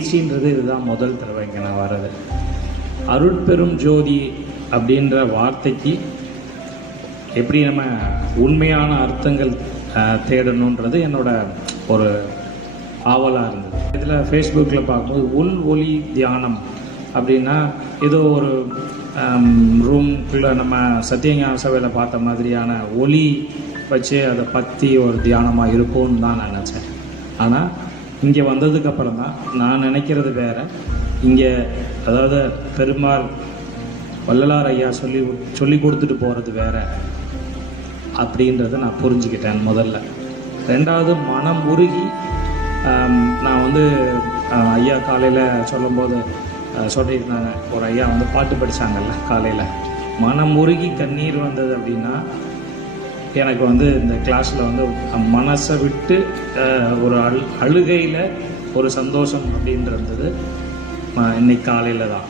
நிகழ்ச்சின்றது இதுதான் முதல் தடவை இங்கே நான் வர்றது. அருட்பெரும் ஜோதி அப்படின்ற வார்த்தைக்கு எப்படி நம்ம உண்மையான அர்த்தங்கள் தேடணுன்றது என்னோட ஒரு ஆவலாக இருந்தது. இதில் ஃபேஸ்புக்கில் பார்க்கும்போது உள் ஒளி தியானம் அப்படின்னா ஏதோ ஒரு ரூம்குள்ளே நம்ம சத்தியஞான சபையில் பார்த்த மாதிரியான ஒளி வச்சு அதை பற்றி ஒரு தியானமாக இருக்கும்னு தான் நான் நினச்சேன். ஆனால் இங்கே வந்ததுக்கப்புறம் தான் நான் நினைக்கிறது வேறு. இங்கே அதாவது பெருமாள் வள்ளலார் ஐயா சொல்லி கொடுத்துட்டு போகிறது வேறு அப்படின்றத நான் புரிஞ்சுக்கிட்டேன் முதல்ல. ரெண்டாவது, மனம் உருகி நான் வந்து ஐயா காலையில் சொல்லும்போது சொல்லியிருந்தாங்க, ஒரு ஐயா வந்து பாட்டு படித்தாங்கல்ல காலையில், மனம் உருகி கண்ணீர் வந்தது அப்படின்னா எனக்கு வந்து இந்த கிளாஸில் வந்து மனசை விட்டு ஒரு அழுகையில் ஒரு சந்தோஷம் அப்படின்றது இன்னைக்கு காலையில் தான்.